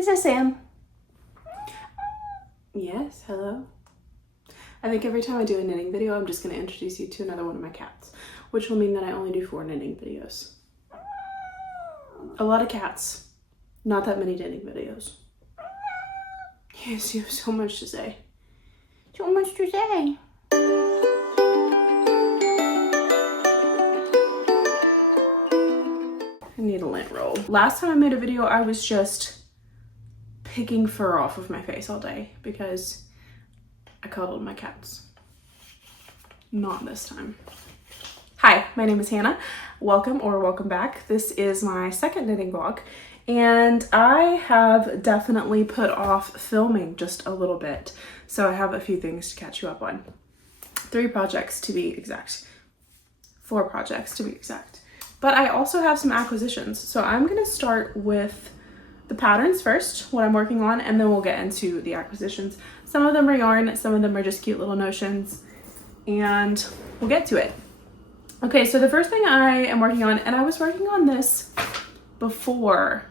This is Sam. Yes, hello. I think every time I do a knitting video, I'm just going to introduce you to another one of my cats, which will mean that I only do 4 knitting videos. A lot of cats, not that many knitting videos. Yes, you have so much to say. So much to say. I need a lint roll. Last time I made a video, I was just picking fur off of my face all day because I cuddled my cats. Not this time. Hi, my name is Hannah. Welcome or welcome back. This is my second knitting vlog, and I have definitely put off filming just a little bit. So I have a few things to catch you up on. 3 projects to be exact. 4 projects to be exact. But I also have some acquisitions. So I'm gonna start with the patterns first, what I'm working on, and then we'll get into the acquisitions. Some of them are yarn, some of them are just cute little notions, and we'll get to it. Okay, so the first thing I am working on, and I was working on this before.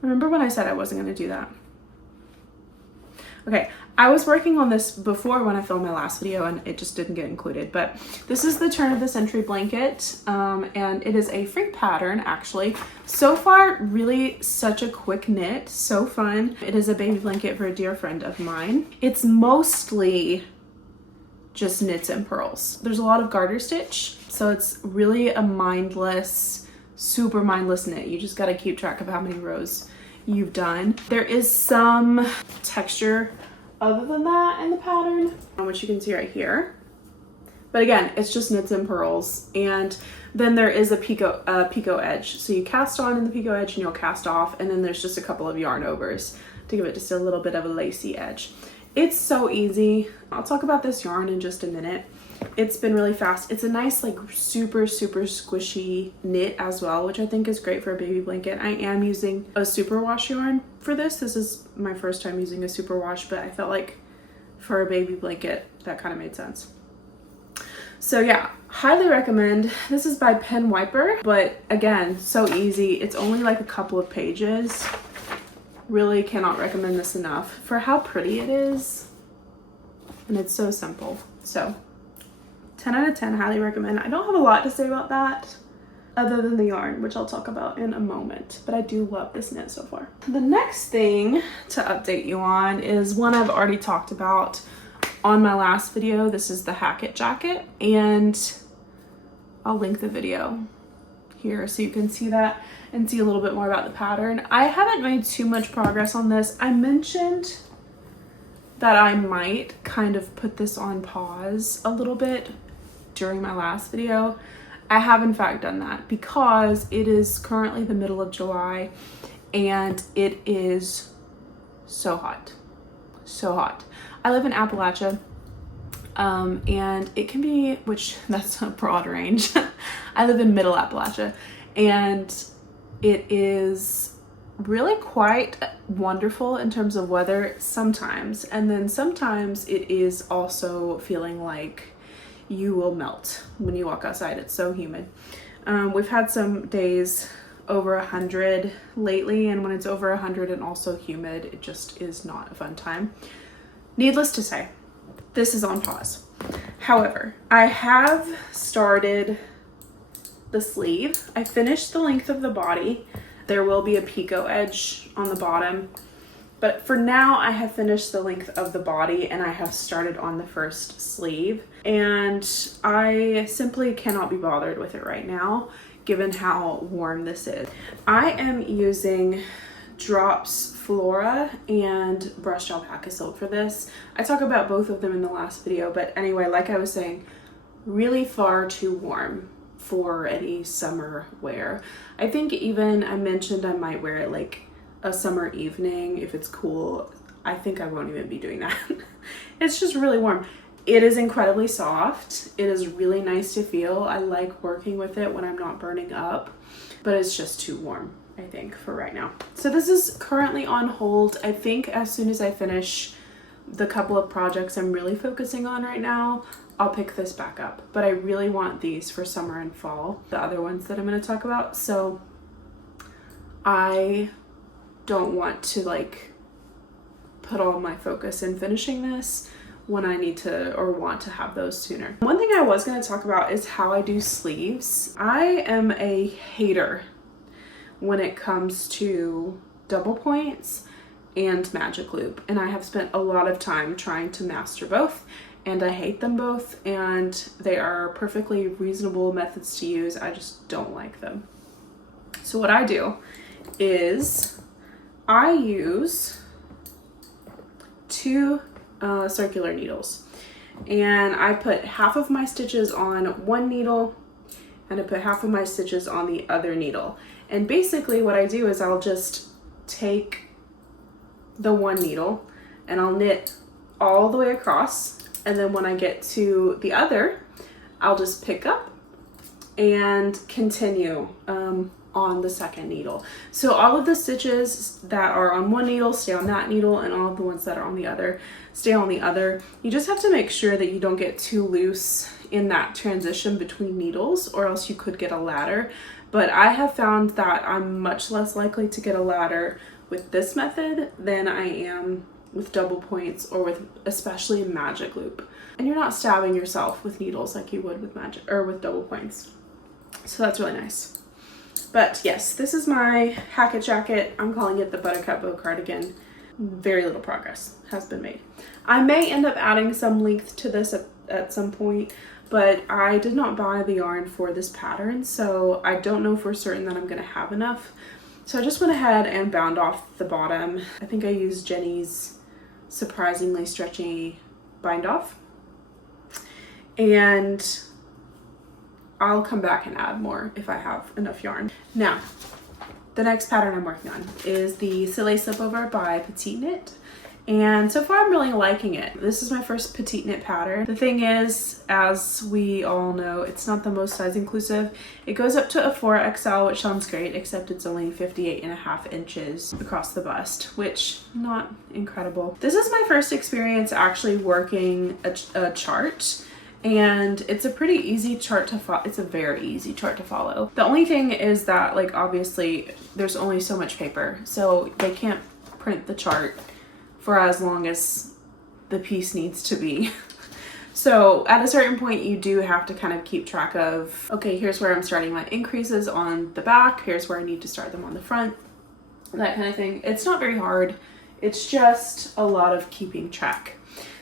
Remember when I said I wasn't gonna do that? Okay, I was working on this before when I filmed my last video and it just didn't get included, but this is the turn of the century blanket, and it is a freak pattern actually. So far, really such a quick knit, so fun. It is a baby blanket for a dear friend of mine. It's mostly just knits and purls. There's a lot of garter stitch, so it's really a mindless, super mindless knit. You just gotta keep track of how many rows you've done. There is some texture other than that in the pattern, which you can see right here. But again, it's just knits and purls. And then there is a picot edge. So you cast on in the picot edge and you'll cast off, and then there's just a couple of yarn overs to give it just a little bit of a lacy edge. It's so easy. I'll talk about this yarn in just a minute. It's been really fast. It's a nice, like, super squishy knit as well, which I think is great for a baby blanket. I am using a superwash yarn for this. This is my first time using a superwash, but I felt like for a baby blanket, that kind of made sense. So yeah, highly recommend. This is by Pen Wiper, but again, so easy. It's only like a couple of pages. Really cannot recommend this enough for how pretty it is. And it's so simple. So 10 out of 10, highly recommend. I don't have a lot to say about that other than the yarn, which I'll talk about in a moment, but I do love this knit so far. The next thing to update you on is one I've already talked about on my last video. This is the Hackett jacket, and I'll link the video here so you can see that and see a little bit more about the pattern. I haven't made too much progress on this. I mentioned that I might kind of put this on pause a little bit during my last video. I have in fact done that because it is currently the middle of July and it is so hot. So hot. I live in Appalachia, and it can be, which that's a broad range. I live in middle Appalachia, and it is really quite wonderful in terms of weather sometimes, and then sometimes it is also feeling like you will melt when you walk outside. It's so humid. We've had some days over 100 lately, and when it's over 100 and also humid, it just is not a fun time. Needless to say, this is on pause. However, I have started the sleeve. I finished the length of the body. There will be a picot edge on the bottom, but for now I have finished the length of the body and I have started on the first sleeve, and I simply cannot be bothered with it right now given how warm this is. I am using Drops Flora and Brushed Alpaca Silk for this. I talk about both of them in the last video, but anyway, like I was saying, really far too warm for any summer wear. I think even I mentioned I might wear it like a summer evening if it's cool. I think I won't even be doing that. It's just really warm. It is incredibly soft. It is really nice to feel. I like working with it when I'm not burning up, but it's just too warm, I think, for right now. So this is currently on hold. I think as soon as I finish the couple of projects I'm really focusing on right now, I'll pick this back up. But I really want these for summer and fall, the other ones that I'm going to talk about. So I don't want to like put all my focus in finishing this when I need to or want to have those sooner. One thing I was going to talk about is how I do sleeves. I am a hater when it comes to double points and magic loop, and I have spent a lot of time trying to master both, and I hate them both, and they are perfectly reasonable methods to use. I just don't like them. So what I do is I use two circular needles, and I put half of my stitches on one needle and I put half of my stitches on the other needle. And basically what I do is I'll just take the one needle and I'll knit all the way across, and then when I get to the other, I'll just pick up and continue on the second needle. So all of the stitches that are on one needle stay on that needle, and all of the ones that are on the other stay on the other. You just have to make sure that you don't get too loose in that transition between needles, or else you could get a ladder. But I have found that I'm much less likely to get a ladder with this method than I am with double points or with especially magic loop. And you're not stabbing yourself with needles like you would with magic or with double points. So that's really nice. But yes, this is my Hackett jacket. I'm calling it the Buttercup Bow Cardigan. Very little progress has been made. I may end up adding some length to this at some point, but I did not buy the yarn for this pattern, so I don't know for certain that I'm gonna have enough. So I just went ahead and bound off the bottom. I think I used Jenny's surprisingly stretchy bind off. And I'll come back and add more if I have enough yarn. Now, the next pattern I'm working on is the Silly Slipover by Petite Knit. And so far I'm really liking it. This is my first Petite Knit pattern. The thing is, as we all know, it's not the most size inclusive. It goes up to a 4XL, which sounds great, except it's only 58.5 inches across the bust, which not incredible. This is my first experience actually working a chart. And it's a pretty easy chart to follow. It's a very easy chart to follow. The only thing is that, like, obviously there's only so much paper, so they can't print the chart for as long as the piece needs to be. So at a certain point you do have to kind of keep track of, okay, here's where I'm starting my increases on the back, here's where I need to start them on the front, that kind of thing. It's not very hard. It's just a lot of keeping track.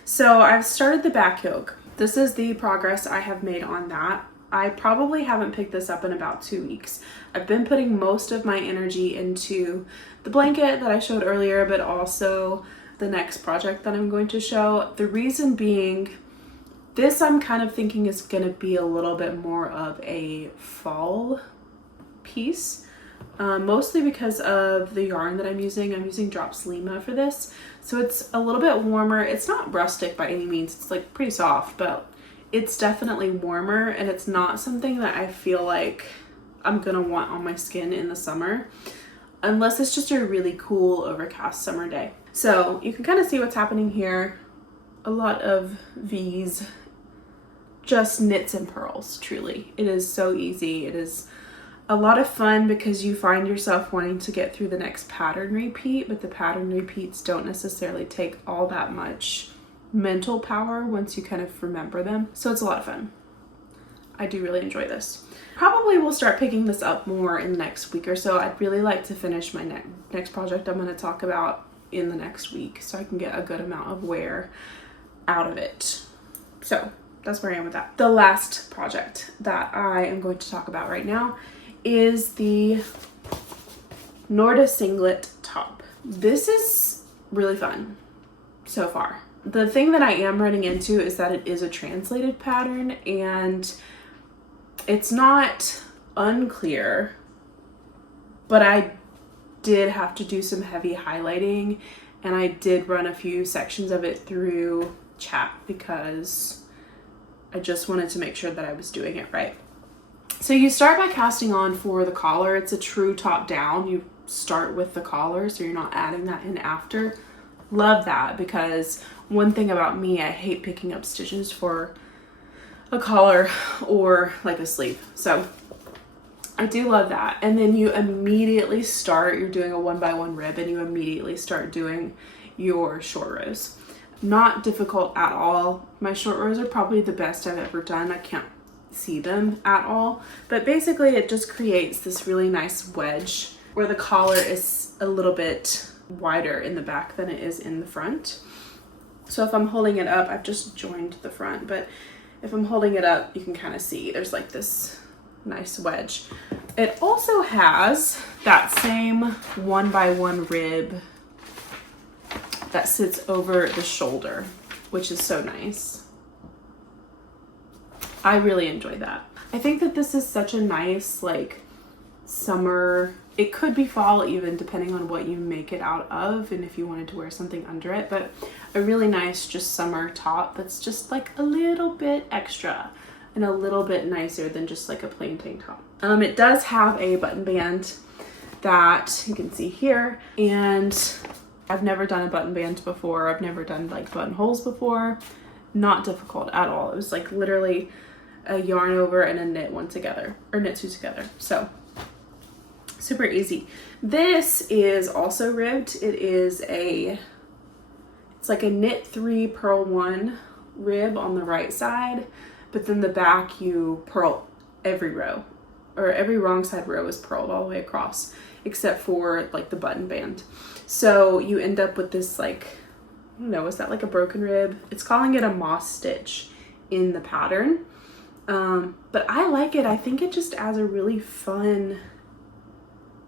So I've started the back yoke. This is the progress I have made on that. I probably haven't picked this up in about 2 weeks. I've been putting most of my energy into the blanket that I showed earlier, but also the next project that I'm going to show. The reason being, this I'm kind of thinking is going to be a little bit more of a fall piece. Mostly because of the yarn that I'm using. I'm using Drops Lima for this. So it's a little bit warmer. It's not rustic by any means. It's like pretty soft, but it's definitely warmer, and it's not something that I feel like I'm gonna want on my skin in the summer, unless it's just a really cool overcast summer day. So you can kind of see what's happening here. A lot of V's, just knits and purls, truly. It is so easy. It is a lot of fun because you find yourself wanting to get through the next pattern repeat, but the pattern repeats don't necessarily take all that much mental power once you kind of remember them. So it's a lot of fun. I do really enjoy this. Probably will start picking this up more in the next week or so. I'd really like to finish my next project I'm going to talk about in the next week so I can get a good amount of wear out of it. So that's where I am with that. The last project that I am going to talk about right now is the Norda singlet top. This is really fun so far. The thing that I am running into is that it is a translated pattern, and it's not unclear, but I did have to do some heavy highlighting, and I did run a few sections of it through chat because I just wanted to make sure that I was doing it right. So you start by casting on for the collar. It's a true top down. You start with the collar, so you're not adding that in after. Love that, because one thing about me, I hate picking up stitches for a collar or like a sleeve. So I do love that. And then you immediately start, you're doing a 1x1 rib, and you immediately start doing your short rows. Not difficult at all. My short rows are probably the best I've ever done. I can't see them at all, but basically it just creates this really nice wedge where the collar is a little bit wider in the back than it is in the front. So if I'm holding it up, I've just joined the front, but if I'm holding it up, you can kind of see there's like this nice wedge. It also has that same 1x1 rib that sits over the shoulder, which is so nice. I really enjoy that. I think that this is such a nice like summer, it could be fall even depending on what you make it out of and if you wanted to wear something under it, but a really nice just summer top that's just like a little bit extra and a little bit nicer than just like a plain tank top. It does have a button band that you can see here, and I've never done a button band before. I've never done like buttonholes before. Not difficult at all. It was like literally a yarn over and a knit one together, or knit two together. So super easy. This is also ribbed. It's like a knit 3 purl 1 rib on the right side, but then the back you purl every row, or every wrong side row is purled all the way across except for like the button band. So you end up with this like, I don't know, is that like a broken rib? It's calling it a moss stitch in the pattern. But I like it. I think it just adds a really fun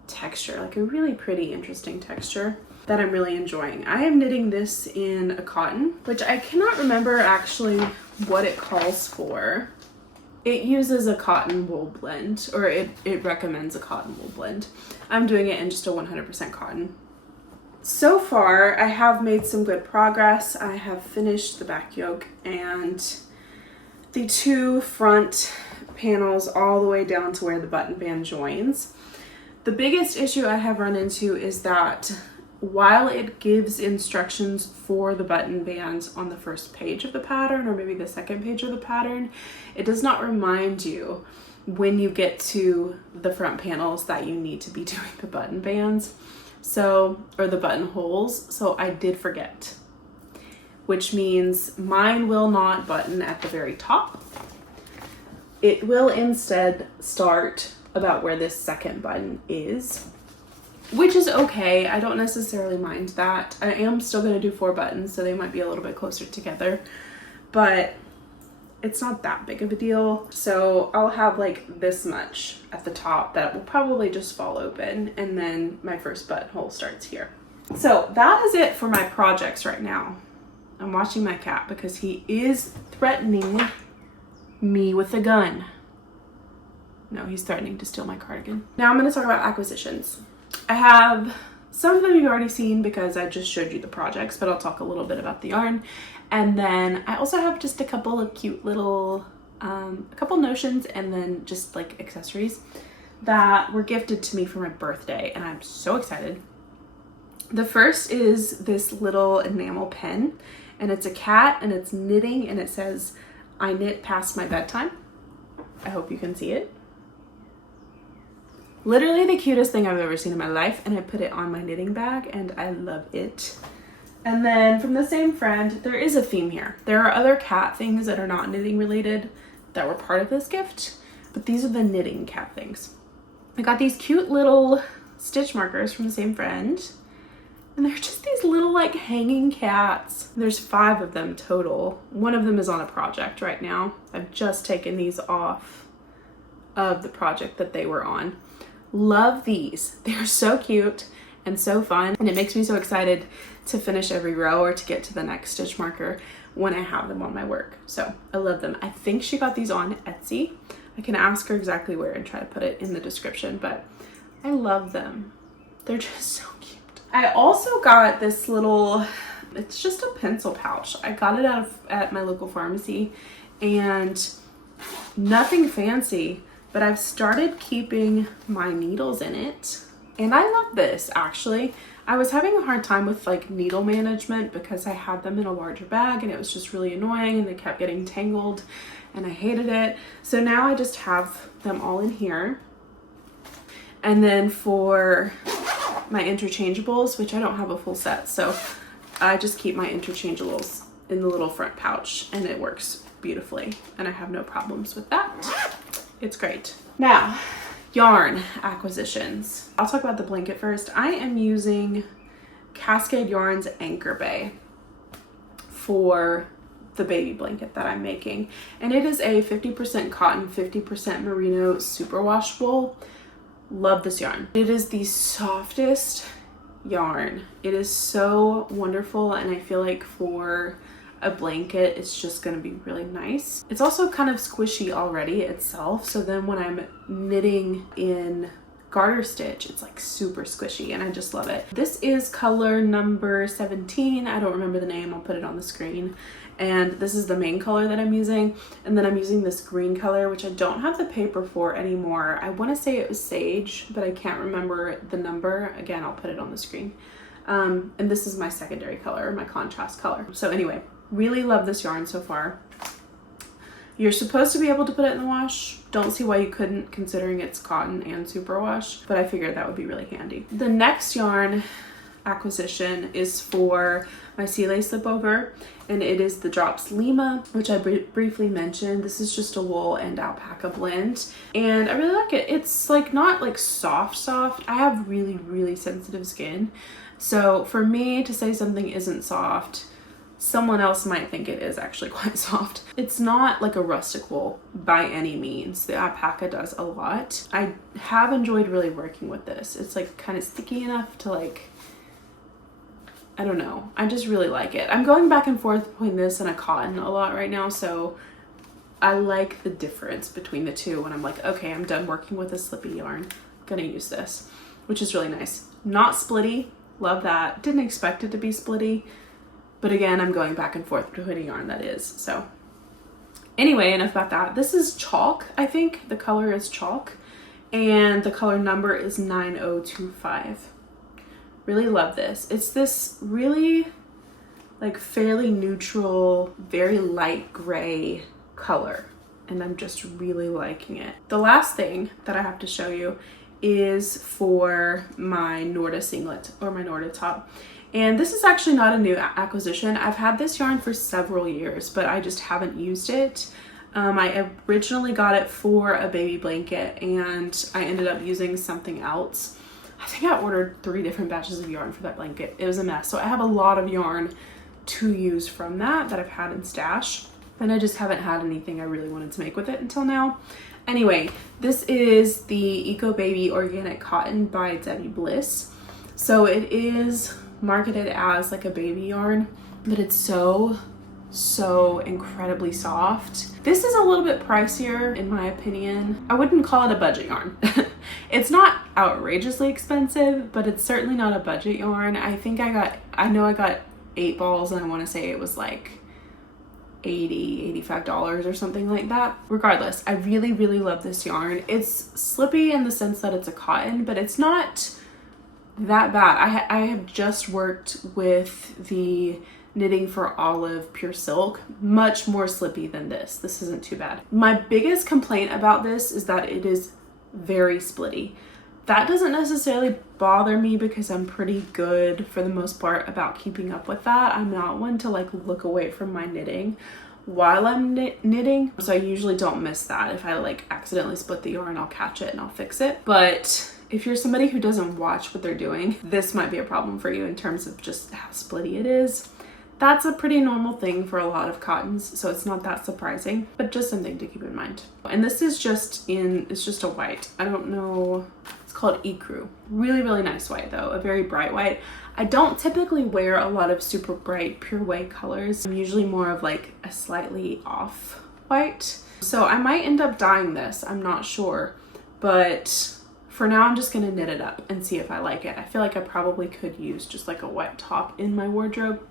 texture, like a really pretty, interesting texture that I'm really enjoying. I am knitting this in a cotton, which I cannot remember actually what it calls for. It uses a cotton wool blend, or it recommends a cotton wool blend. I'm doing it in just a 100% cotton. So far, I have made some good progress. I have finished the back yoke and the 2 front panels all the way down to where the button band joins. The biggest issue I have run into is that while it gives instructions for the button bands on the first page of the pattern, or maybe the second page of the pattern, it does not remind you when you get to the front panels that you need to be doing the button bands, or the buttonholes. So I did forget, which means mine will not button at the very top. It will instead start about where this second button is, which is okay. I don't necessarily mind that. I am still going to do 4 buttons, so they might be a little bit closer together, but it's not that big of a deal. So I'll have like this much at the top that will probably just fall open, and then my first buttonhole starts here. So that is it for my projects right now. I'm watching my cat because he is threatening me with a gun. No, he's threatening to steal my cardigan. Now I'm going to talk about acquisitions. I have some of them you've already seen because I just showed you the projects, but I'll talk a little bit about the yarn. And then I also have just a couple of cute little, a couple notions and then just like accessories that were gifted to me for my birthday, and I'm so excited. The first is this little enamel pen, and it's a cat and it's knitting, and it says, "I knit past my bedtime." I hope you can see it. Literally the cutest thing I've ever seen in my life, and I put it on my knitting bag and I love it. And then from the same friend, there is a theme here. There are other cat things that are not knitting related that were part of this gift, but these are the knitting cat things. I got these cute little stitch markers from the same friend, and they're just these little like hanging cats. There's 5 of them total. One of them is on a project right now. I've just taken these off of the project that they were on. Love these. They're so cute and so fun, and it makes me so excited to finish every row or to get to the next stitch marker when I have them on my work. So I love them. I think she got these on Etsy. I can ask her exactly where and try to put it in the description, but I love them. They're just so cute. I also got this little, it's just a pencil pouch. I got it at my local pharmacy, and nothing fancy, but I've started keeping my needles in it. And I love this, actually. I was having a hard time with like needle management because I had them in a larger bag and it was just really annoying, and they kept getting tangled and I hated it. So now I just have them all in here. And then for my interchangeables, which I don't have a full set, so I just keep my interchangeables in the little front pouch, and it works beautifully, and I have no problems with that. It's great. Now, yarn acquisitions. I'll talk about the blanket first. I am using Cascade Yarns Anchor Bay for the baby blanket that I'm making, and it is a 50% cotton, 50% merino superwash wool. Love this yarn. It is the softest yarn. It is so wonderful, and I feel like for a blanket it's just going to be really nice. It's also kind of squishy already itself, so then when I'm knitting in garter stitch, it's like super squishy, and I just love it. This is color number 17. I don't remember the name. I'll put it on the screen. And this is the main color that I'm using, and then I'm using this green color, which I don't have the paper for anymore. I want to say it was Sage, but I can't remember the number. Again, I'll put it on the screen. And this is my secondary color, my contrast color. So anyway, really love this yarn so far. You're supposed to be able to put it in the wash. Don't see why you couldn't, considering it's cotton and superwash, but I figured that would be really handy. The next yarn acquisition is for my sea lace slipover, and it is the Drops Lima, which I briefly mentioned. This is just a wool and alpaca blend, and I really like it. It's like not like soft. I have really sensitive skin, so for me to say something isn't soft, someone else might think it is actually quite soft. It's not like a rustic wool by any means. The alpaca does a lot. I have enjoyed really working with this. It's like kind of sticky enough to like, I don't know. I just really like it. I'm going back and forth between this and a cotton a lot right now, so I like the difference between the two when I'm like, okay, I'm done working with a slippy yarn. I'm gonna use this, which is really nice. Not splitty, love that. Didn't expect it to be splitty, but again, I'm going back and forth between a yarn that is. So anyway, enough about that. This is chalk, I think. The color is chalk, and the color number is 9025. Really love this. It's this really like fairly neutral, very light gray color, and I'm just really liking it. The last thing that I have to show you is for my Norda singlet, or my Norda top. And this is actually not a new acquisition. I've had this yarn for several years, but I just haven't used it. I originally got it for a baby blanket, and I ended up using something else. I think I ordered 3 different batches of yarn for that blanket. It was a mess. So I have a lot of yarn to use from that I've had in stash, and I just haven't had anything I really wanted to make with it until now. Anyway, this is the Eco Baby Organic Cotton by Debbie Bliss. So it is marketed as like a baby yarn, but it's so incredibly soft. This is a little bit pricier in my opinion. I wouldn't call it a budget yarn. It's not outrageously expensive, but it's certainly not a budget yarn. I know I got 8 balls, and I want to say it was like $85 or something like that. Regardless, I really love this yarn. It's slippy in the sense that it's a cotton, but it's not that bad. I have just worked with the Knitting for Olive Pure Silk, much more slippy than this. This isn't too bad. My biggest complaint about this is that it is very splitty. That doesn't necessarily bother me because I'm pretty good for the most part about keeping up with that. I'm not one to like look away from my knitting while I'm knitting, so I usually don't miss that. If I like accidentally split the yarn, I'll catch it and I'll fix it. But if you're somebody who doesn't watch what they're doing, this might be a problem for you in terms of just how splitty it is. That's a pretty normal thing for a lot of cottons, so it's not that surprising, but just something to keep in mind. And this is it's just a white. I don't know, it's called Ecru. Really nice white though, a very bright white. I don't typically wear a lot of super bright pure white colors. I'm usually more of like a slightly off white. So I might end up dyeing this, I'm not sure, but for now I'm just gonna knit it up and see if I like it. I feel like I probably could use just like a white top in my wardrobe,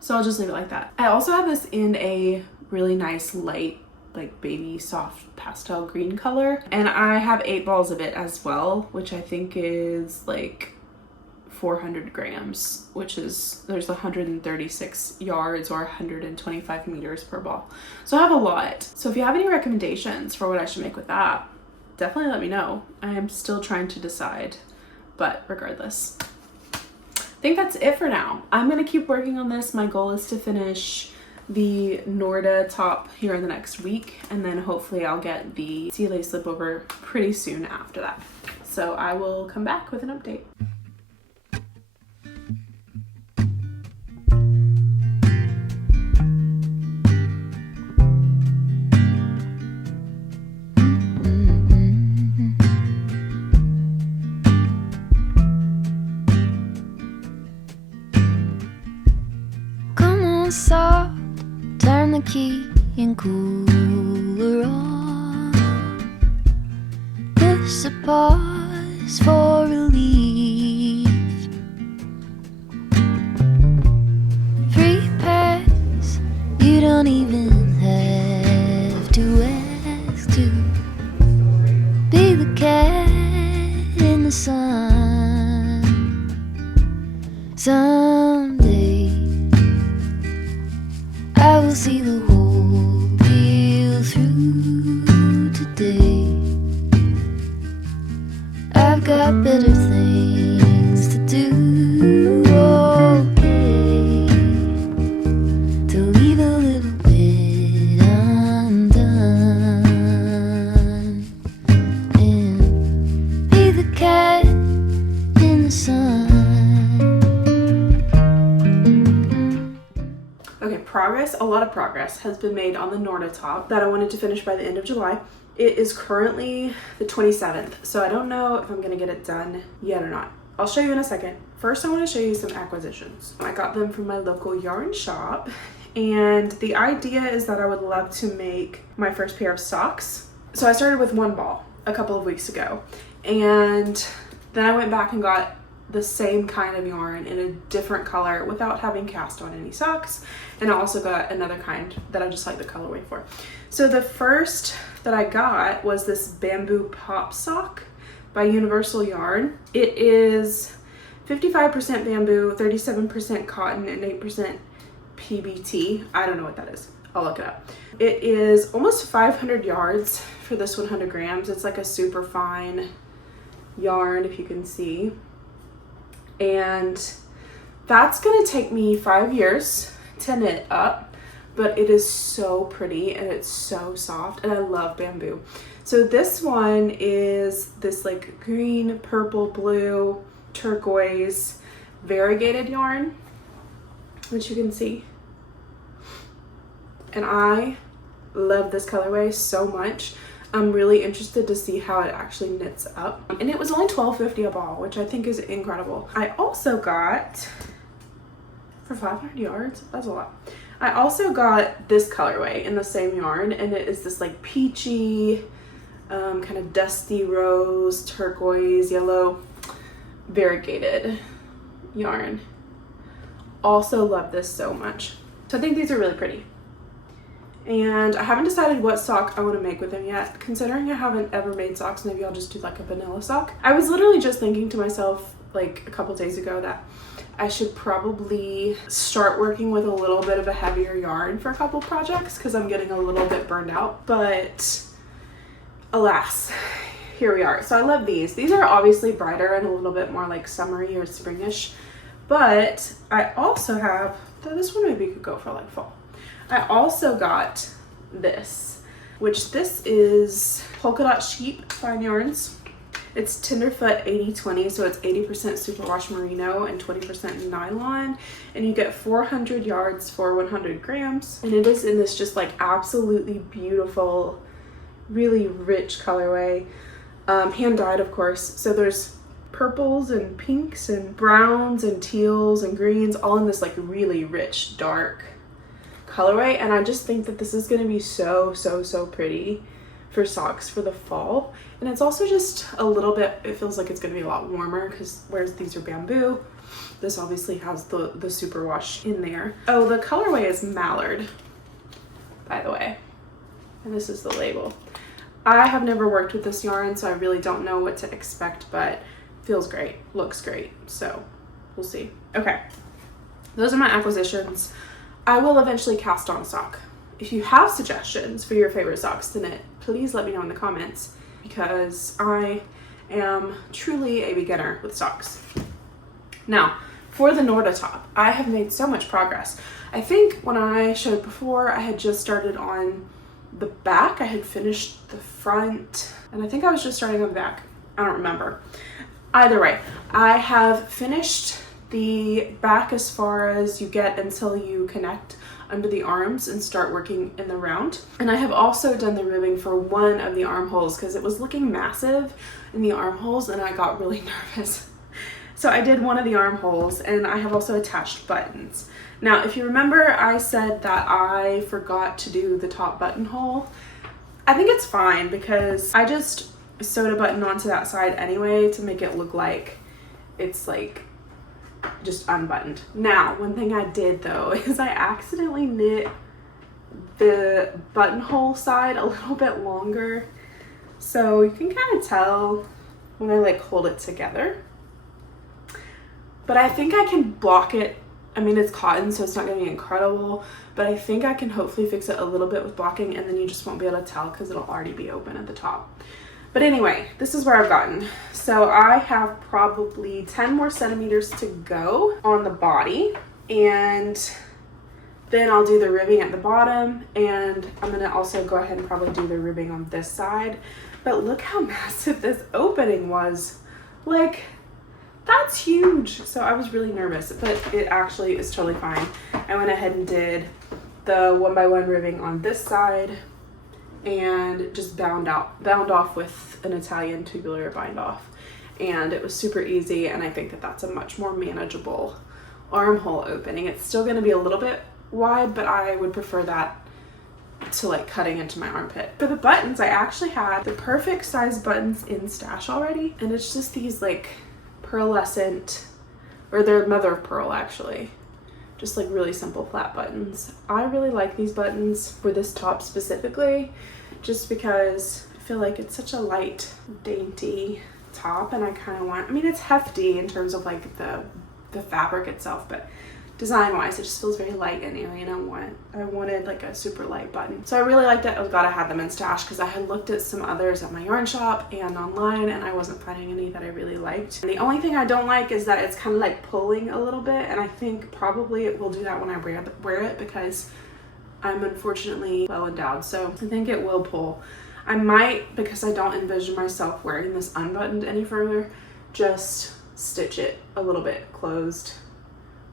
so I'll just leave it like that. I also have this in a really nice light, like baby soft pastel green color, and I have 8 balls of it as well, which I think is like 400 grams, which is, there's 136 yards or 125 meters per ball. So I have a lot. So if you have any recommendations for what I should make with that, definitely let me know. I am still trying to decide, but regardless, I think that's it for now. I'm gonna keep working on this. My goal is to finish the Norda top here in the next week, and then hopefully I'll get the CLA slipover pretty soon after that. So I will come back with an update. Come on, soft, turn the key and cooler on. Push a pause for relief. Free pass, you don't even have to ask to be the cat in the sun. Someday I will see the whole deal through. Today I've got better things to do. Okay, to leave a little bit undone and be the cat in the sun. Okay, progress, a lot of progress has been made on the Norda top that I wanted to finish by the end of July. It is currently the 27th, so I don't know if I'm gonna get it done yet or not. I'll show you in a second. First, I wanna show you some acquisitions. I got them from my local yarn shop, and the idea is that I would love to make my first pair of socks. So I started with one ball a couple of weeks ago, and then I went back and got the same kind of yarn in a different color without having cast on any socks, and I also got another kind that I just like the colorway for. So the first that I got was this bamboo pop sock by Universal Yarn. It is 55% bamboo, 37% cotton, and 8% PBT. I don't know what that is. I'll look it up. It is almost 500 yards for this 100 grams. It's like a super fine yarn, if you can see. And that's gonna take me 5 years to knit up, but it is so pretty and it's so soft, and I love bamboo. So this one is this like green, purple, blue, turquoise variegated yarn, which you can see. And I love this colorway so much. I'm really interested to see how it actually knits up. And it was only $12.50 a ball, which I think is incredible. I also got, for 500 yards, that's a lot. I also got this colorway in the same yarn, and it is this like peachy, kind of dusty rose, turquoise, yellow, variegated yarn. Also love this so much. So I think these are really pretty. And I haven't decided what sock I want to make with them yet. Considering I haven't ever made socks, maybe I'll just do like a vanilla sock. I was literally just thinking to myself like a couple days ago that I should probably start working with a little bit of a heavier yarn for a couple projects because I'm getting a little bit burned out. But alas, here we are. So I love these. These are obviously brighter and a little bit more like summery or springish. But I also have, this one maybe could go for like fall. I also got this, which this is Polka Dot Sheep Fine Yarns. It's Tenderfoot 80/20, so it's 80% superwash merino and 20% nylon, and you get 400 yards for 100 grams. And it is in this just like absolutely beautiful, really rich colorway, hand dyed of course. So there's purples and pinks and browns and teals and greens all in this like really rich dark colorway, and I just think that this is going to be so pretty for socks for the fall. And it's also just a little bit, it feels like it's going to be a lot warmer because whereas these are bamboo, this obviously has the superwash in there. Oh, the colorway is mallard, by the way, and this is the label. I have never worked with this yarn, so I really don't know what to expect, but feels great, looks great, so we'll see. Okay, those are my acquisitions. I will eventually cast on a sock. If you have suggestions for your favorite socks to knit, please let me know in the comments. because I am truly a beginner with socks. Now, for the Norda top, I have made so much progress. I think when I showed before, I had just started on the back. I had finished the front, and I think I was just starting on the back. I don't remember. Either way, I have finished the back as far as you get until you connect under the arms and start working in the round. And I have also done the ribbing for one of the armholes because it was looking massive in the armholes and I got really nervous. So I did one of the armholes, and I have also attached buttons. Now, if you remember, I said that I forgot to do the top buttonhole. I think it's fine because I just sewed a button onto that side anyway to make it look like it's like just unbuttoned. Now, one thing I did though is I accidentally knit the buttonhole side a little bit longer. So you can kind of tell when I like hold it together. But I think I can block it. I mean, it's cotton, so it's not going to be incredible, but I think I can hopefully fix it a little bit with blocking, and then you just won't be able to tell because it'll already be open at the top. But anyway, this is where I've gotten. So I have probably 10 more centimeters to go on the body, and then I'll do the ribbing at the bottom, and I'm going to also go ahead and probably do the ribbing on this side. But look how massive this opening was. Like, that's huge. So I was really nervous, but it actually is totally fine. I went ahead and did the 1x1 ribbing on this side and just bound off with an Italian tubular bind off, and it was super easy. And I think that that's a much more manageable armhole opening. It's still going to be a little bit wide, but I would prefer that to like cutting into my armpit. For the buttons, I actually had the perfect size buttons in stash already, and it's just these like pearlescent, or they're mother of pearl actually, just like really simple flat buttons. I really like these buttons for this top specifically, just because I feel like it's such a light, dainty top, and I kind of want, I mean, it's hefty in terms of like the fabric itself, but design wise it just feels very light and airy, and I wanted like a super light button. So I really liked it. I was glad I had them in stash because I had looked at some others at my yarn shop and online, and I wasn't finding any that I really liked. And the only thing I don't like is that it's kind of like pulling a little bit, and I think probably it will do that when I wear it because I'm unfortunately well endowed, so I think it will pull. I might, because I don't envision myself wearing this unbuttoned any further, just stitch it a little bit closed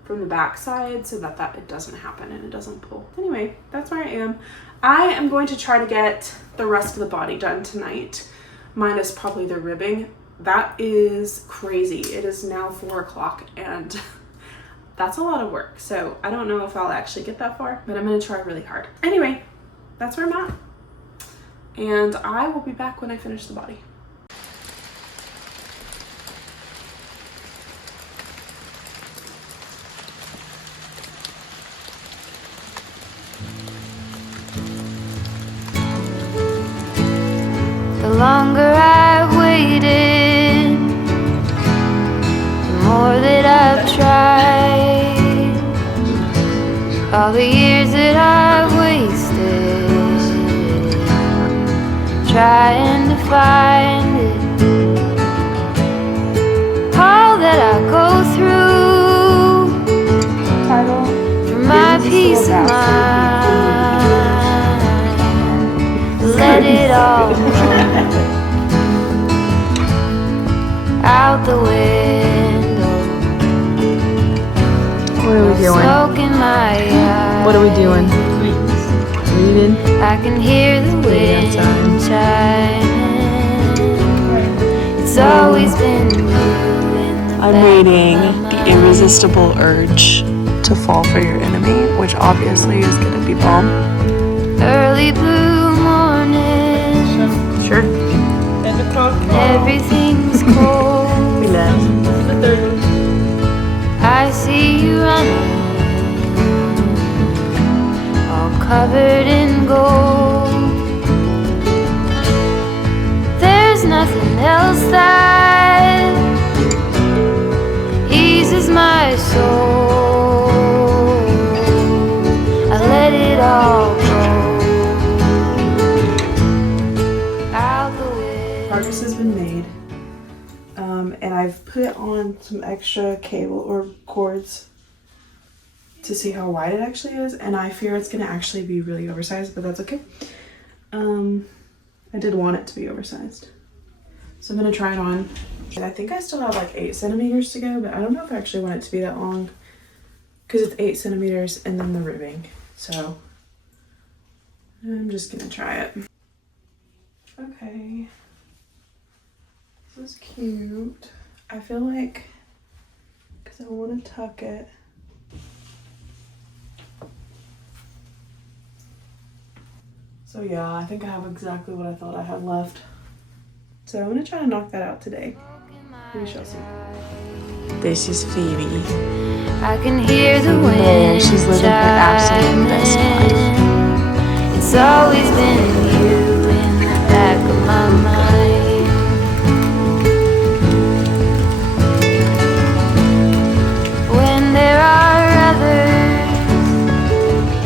from the back side so that it doesn't happen and it doesn't pull. Anyway, that's where I am. I am going to try to get the rest of the body done tonight, minus probably the ribbing. That is crazy. It is now 4 o'clock and that's a lot of work. So I don't know if I'll actually get that far, but I'm gonna try really hard. Anyway, that's where I'm at. And I will be back when I finish the body. The longer I've waited, the more that I've tried. All the years that I've wasted trying to find it. All that I go through for my peace of mind. Let it all out the window. What are we doing? Smoke in my eyes. What are we doing? Reading? I can hear the wind chiming. It's always been you in the I'm reading The Irresistible Urge to Fall for Your Enemy, which obviously is going to be bomb. early blue morning. Sure. Everything's cold. We left. I see you running, all covered in gold. There's nothing else that eases my soul. I let it all go out the window. on some extra cable or cords to see how wide it actually is, and I fear it's gonna actually be really oversized, but that's okay. I did want it to be oversized. So I'm gonna try it on. And I think I still have like 8 centimeters to go, but I don't know if I actually want it to be that long because it's 8 centimeters and then the ribbing. So I'm just gonna try it. Okay. This is cute. I feel like, because I want to tuck it. So yeah, I think I have exactly what I thought I had left. So I'm gonna try to knock that out today. We shall see. This is Phoebe. I can hear the There, wind she's living her absolute best life. It's always been you in the back of my mind. When there are others,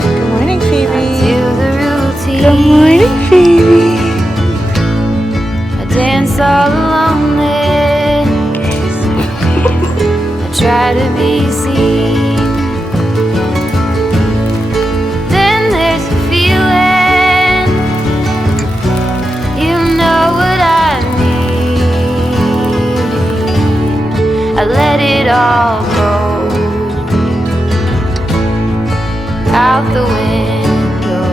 Good morning, I Phoebe. do the routine. Good morning, Phoebe. I dance all alone then. I try to be seen. Then there's a feeling, you know what I mean. I let it all go out the window.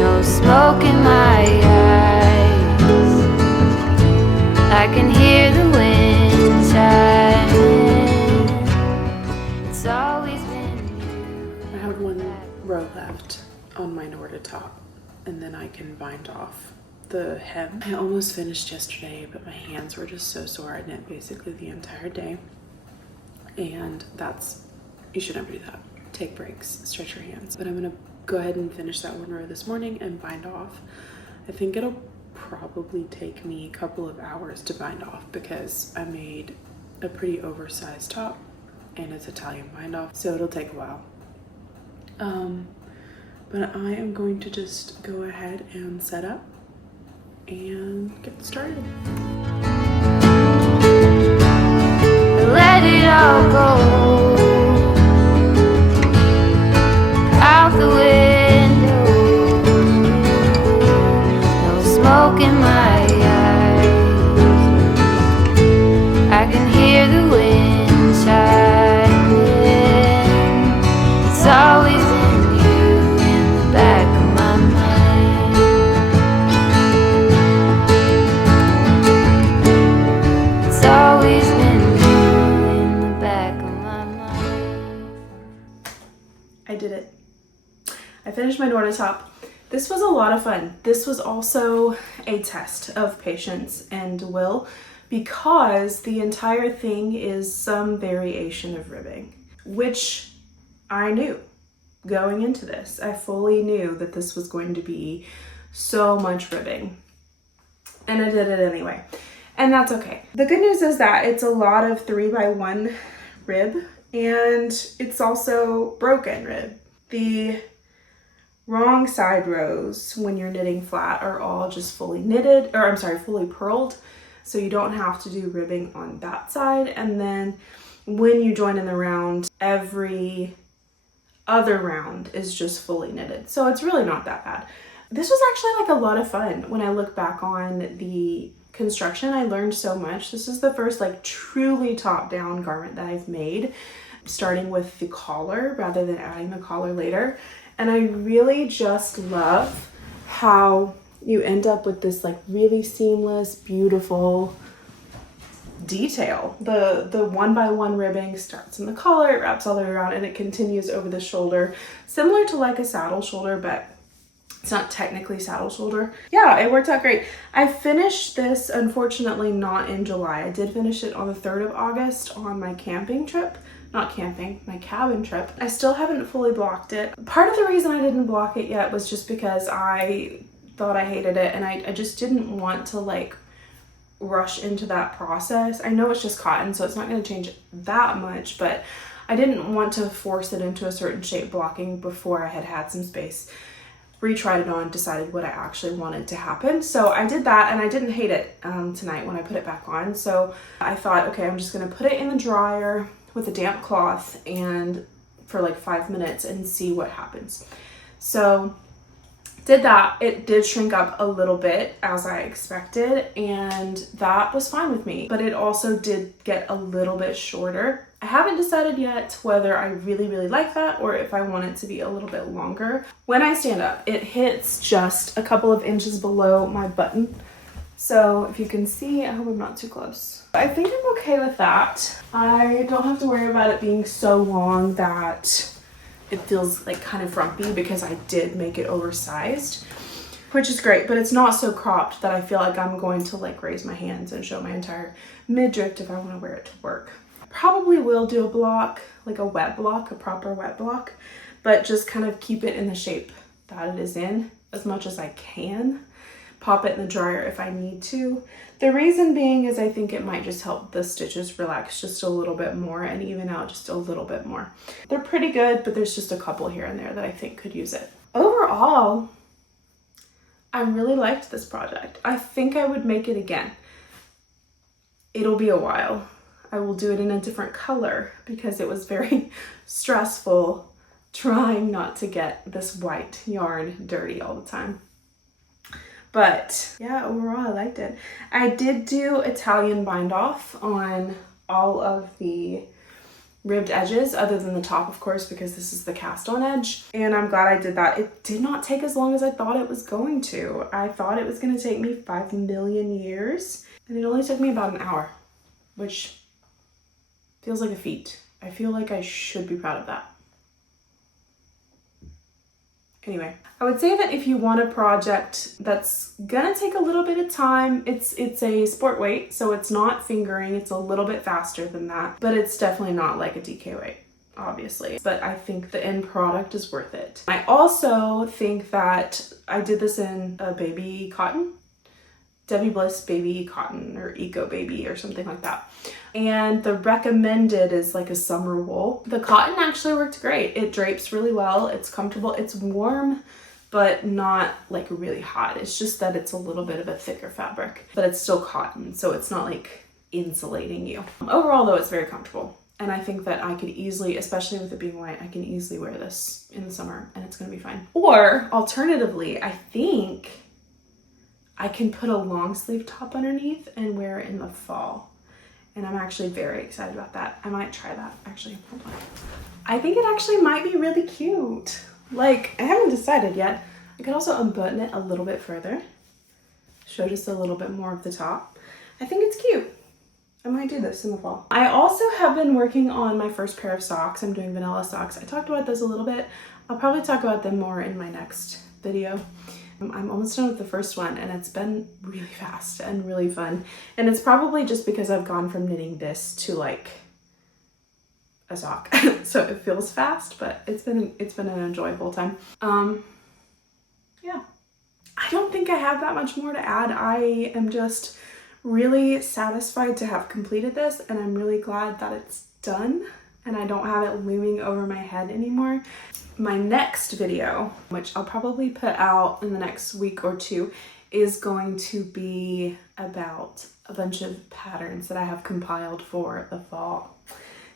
No smoke in my eyes. I can hear the wind chiming. It's always been you. I have one row left on my Norda top, and then I can bind off the hem. I almost finished yesterday, but my hands were just so sore. I knit basically the entire day, and you should never do that. Take breaks, stretch your hands. But I'm gonna go ahead and finish that one row this morning and bind off. I think it'll probably take me a couple of hours to bind off because I made a pretty oversized top and it's Italian bind off, so it'll take a while. But I am going to just go ahead and set up and get started. Let it all go out the window. No smoke in my eyes. I can hear the wind chiming. It's always been you in the back of my mind. It's always been you in the back of my mind. I did it. I finished my Norda top. This was a lot of fun. This was also a test of patience and will because the entire thing is some variation of ribbing, which I knew going into this. I fully knew that this was going to be so much ribbing, and I did it anyway, and that's okay. The good news is that it's a lot of 3x1 rib, and it's also broken rib. The wrong side rows when you're knitting flat are all just fully fully purled, so you don't have to do ribbing on that side. And then when you join in the round, every other round is just fully knitted, so it's really not that bad. This was actually like a lot of fun. When I look back on the construction, I learned so much. This is the first like truly top-down garment that I've made, starting with the collar rather than adding the collar later. And I really just love how you end up with this like really seamless, beautiful detail. The 1x1 ribbing starts in the collar, it wraps all the way around, and it continues over the shoulder, similar to like a saddle shoulder, but it's not technically saddle shoulder. Yeah, it worked out great. I finished this, unfortunately, not in July. I did finish it on the 3rd of August on my camping trip. Not camping, my cabin trip. I still haven't fully blocked it. Part of the reason I didn't block it yet was just because I thought I hated it, and I just didn't want to like rush into that process. I know it's just cotton, so it's not going to change that much, but I didn't want to force it into a certain shape blocking before I had had some space. retried it on, decided what I actually wanted to happen. So I did that, and I didn't hate it tonight when I put it back on. So I thought, okay, I'm just gonna put it in the dryer with a damp cloth and for like 5 minutes and see what happens. So did that. It did shrink up a little bit as I expected, and that was fine with me, but it also did get a little bit shorter. I haven't decided yet whether I really like that or if I want it to be a little bit longer. When I stand up, it hits just a couple of inches below my button. So if you can see, I hope I'm not too close. I think I'm okay with that. I don't have to worry about it being so long that it feels like kind of frumpy, because I did make it oversized, which is great, but it's not so cropped that I feel like I'm going to like raise my hands and show my entire midriff if I want to wear it to work. Probably will do a block, like a wet block, a proper wet block, but just kind of keep it in the shape that it is in as much as I can. Pop it in the dryer if I need to. The reason being is I think it might just help the stitches relax just a little bit more and even out just a little bit more. They're pretty good, but there's just a couple here and there that I think could use it. Overall, I really liked this project. I think I would make it again. It'll be a while. I will do it in a different color because it was very stressful trying not to get this white yarn dirty all the time. But yeah, overall I liked it. I did do Italian bind off on all of the ribbed edges, other than the top, of course, because this is the cast on edge. And I'm glad I did that. It did not take as long as I thought it was going to. I thought it was going to take me 5 million years, and it only took me about an hour, which feels like a feat. I feel like I should be proud of that. Anyway, I would say that if you want a project that's gonna take a little bit of time, it's a sport weight, so it's not fingering, it's a little bit faster than that, but it's definitely not like a DK weight, obviously. But I think the end product is worth it. I also think that I did this in a baby cotton, Debbie Bliss baby cotton, or Eco Baby or something like that. And the recommended is like a summer wool. The cotton actually worked great. It drapes really well. It's comfortable. It's warm, but not like really hot. It's just that it's a little bit of a thicker fabric, but it's still cotton, so it's not like insulating you. Overall though, it's very comfortable. And I think that I could easily, especially with it being white, I can easily wear this in the summer and it's gonna be fine. Or alternatively, I think I can put a long sleeve top underneath and wear it in the fall. And I'm actually very excited about that. I might try that, actually. Hold on. I think it actually might be really cute. Like, I haven't decided yet. I could also unbutton it a little bit further. Show just a little bit more of the top. I think it's cute. I might do this in the fall. I also have been working on my first pair of socks. I'm doing vanilla socks. I talked about those a little bit. I'll probably talk about them more in my next video. I'm almost done with the first one, and it's been really fast and really fun. And it's probably just because I've gone from knitting this to like a sock. So it feels fast, but it's been an enjoyable time. Yeah. I don't think I have that much more to add. I am just really satisfied to have completed this, and I'm really glad that it's done and I don't have it looming over my head anymore. My next video, which I'll probably put out in the next week or two, is going to be about a bunch of patterns that I have compiled for the fall.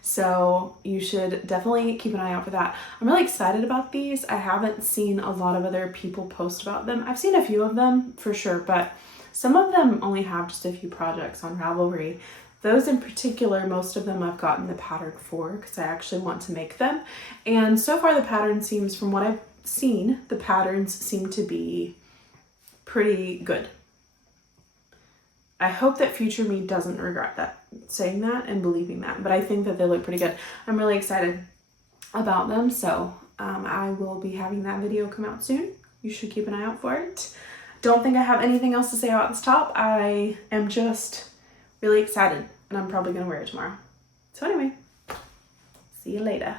So you should definitely keep an eye out for that. I'm really excited about these. I haven't seen a lot of other people post about them. I've seen a few of them for sure, but some of them only have just a few projects on Ravelry. Those in particular, most of them I've gotten the pattern for because I actually want to make them. And so far the pattern seems, from what I've seen, the patterns seem to be pretty good. I hope that future me doesn't regret that, saying that and believing that, but I think that they look pretty good. I'm really excited about them, so I will be having that video come out soon. You should keep an eye out for it. Don't think I have anything else to say about this top. I am just really excited, and I'm probably gonna wear it tomorrow. So anyway, see you later.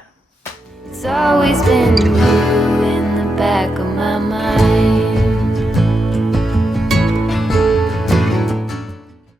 It's always been you in the back of my mind.